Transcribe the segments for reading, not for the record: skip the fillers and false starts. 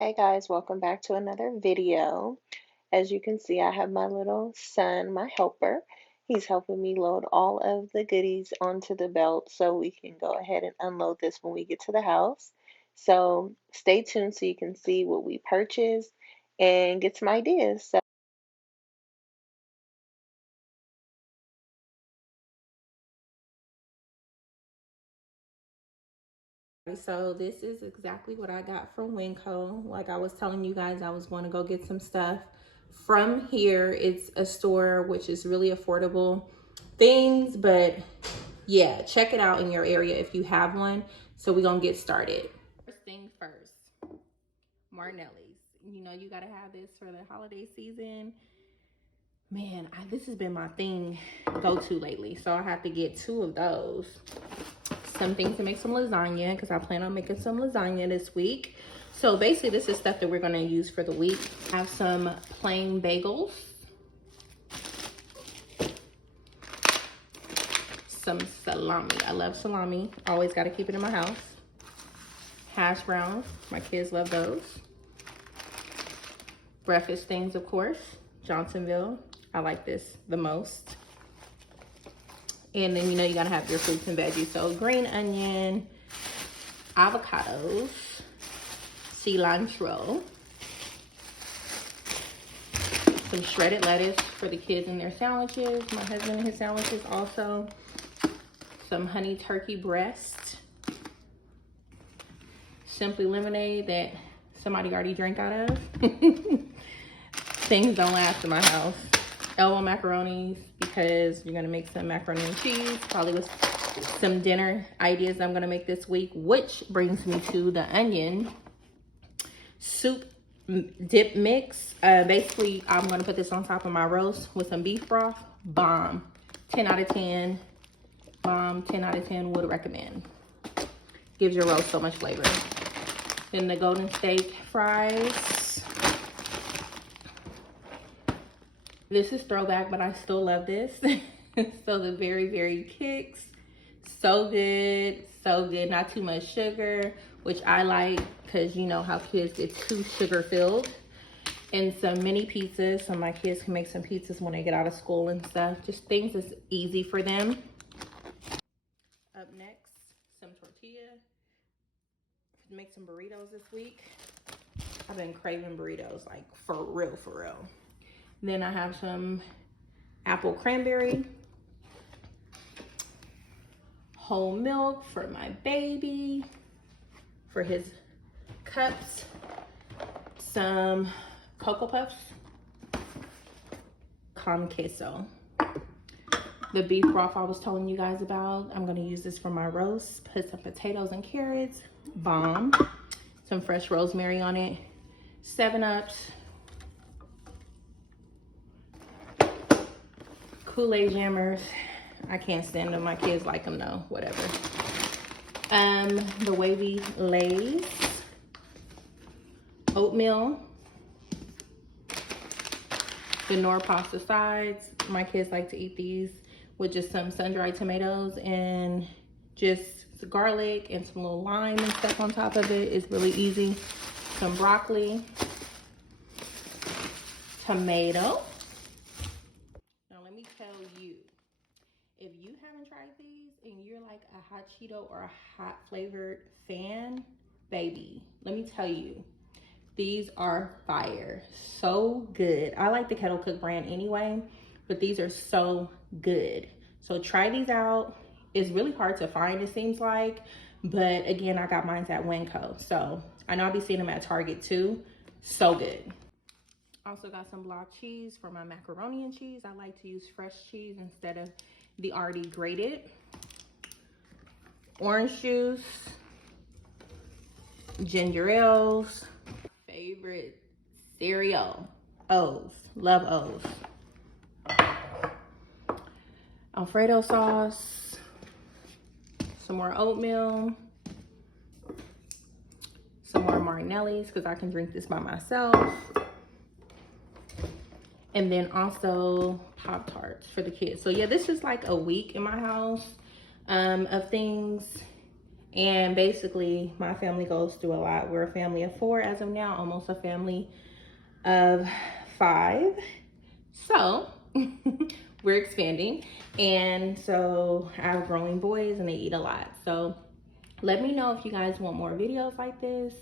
Hey guys, welcome back to another video. As you can see, I have my little son, my helper. He's helping me load all of the goodies onto the belt so we can go ahead and unload this when we get to the house. So stay tuned so you can see what we purchased and get some ideas. So this is exactly what I got from Winco. Like I was telling you guys, I was going to go get some stuff from here. It's a store which is really affordable things, but yeah, check it out in your area if you have one. So we're gonna get started. First thing first, Martinelli's. You know you gotta have this for the holiday season. Man, this has been my thing go-to lately. So I have to get two of those. Something to make some lasagna because I plan on making some lasagna this week. So basically this is stuff that we're going to use for the week. I have some plain bagels, some salami. I love salami. Always got to keep it in my house. Hash browns. My kids love those. Breakfast things, of course. Johnsonville. I like this the most. And then, you know, you got to have your fruits and veggies. So green onion, avocados, cilantro, some shredded lettuce for the kids in their sandwiches, my husband and his sandwiches also, some honey turkey breast, Simply lemonade that somebody already drank out of. Things don't last in my house. Elbow macaronis because you're gonna make some macaroni and cheese, probably with some dinner ideas I'm gonna make this week, which brings me to the onion soup dip mix. Basically, I'm gonna put this on top of my roast with some beef broth. Bomb. 10 out of 10. Bomb. 10 out of 10 would recommend. Gives your roast so much flavor. Then the golden steak fries. This is throwback, but I still love this. So the very, very kicks. So good, so good. Not too much sugar, which I like because you know how kids get too sugar filled. And some mini pizzas, so my kids can make some pizzas when they get out of school and stuff. Just things that's easy for them. Up next, some tortilla. Make some burritos this week. I've been craving burritos, like for real, for real. Then I have some apple cranberry, whole milk for my baby, for his cups, some Cocoa Puffs, con queso. The beef broth I was telling you guys about, I'm gonna use this for my roast. Put some potatoes and carrots, bomb. Some fresh rosemary on it. 7-Ups. Kool-Aid jammers. I can't stand them. My kids like them though, whatever. The wavy Lay's. Oatmeal. The Knorr pasta sides. My kids like to eat these with just some sun-dried tomatoes and just garlic and some little lime and stuff on top of it. It's really easy. Some broccoli. Tomato. Now let me tell you, if you haven't tried these and you're like a hot Cheeto or a hot flavored fan, baby, let me tell you, these are fire. So good. I like the Kettle Cook brand anyway, but these are so good. So try these out. It's really hard to find, it seems like, but again, I got mine at Winco. So I know I'll be seeing them at Target too. So good. Also got some block cheese for my macaroni and cheese. I like to use fresh cheese instead of the already grated. Orange juice, ginger ales, favorite cereal, O's, love O's. Alfredo sauce, some more oatmeal, some more Martinelli's because I can drink this by myself. And then also Pop-Tarts for the kids. So yeah, this is like a week in my house of things. And basically my family goes through a lot. We're a family of 4 as of now, almost a family of 5. So we're expanding, and so I have growing boys and they eat a lot. So let me know if you guys want more videos like this,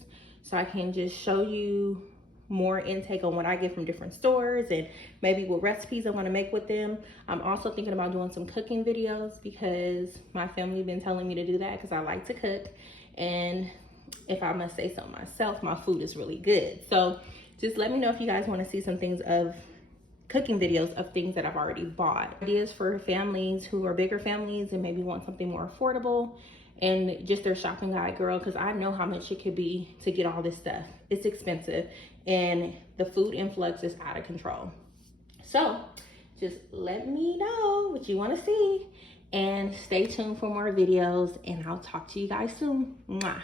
so I can just show you more intake on what I get from different stores and maybe what recipes I want to make with them. I'm also thinking about doing some cooking videos because my family been telling me to do that because I like to cook, and if I must say so myself, my food is really good. So just let me know if you guys want to see some things of cooking videos of things that I've already bought. Ideas for families who are bigger families and maybe want something more affordable, and just their shopping guide, girl, because I know how much it could be to get all this stuff. It's expensive and the food influx is out of control. So just let me know what you want to see and stay tuned for more videos, and I'll talk to you guys soon. Mwah.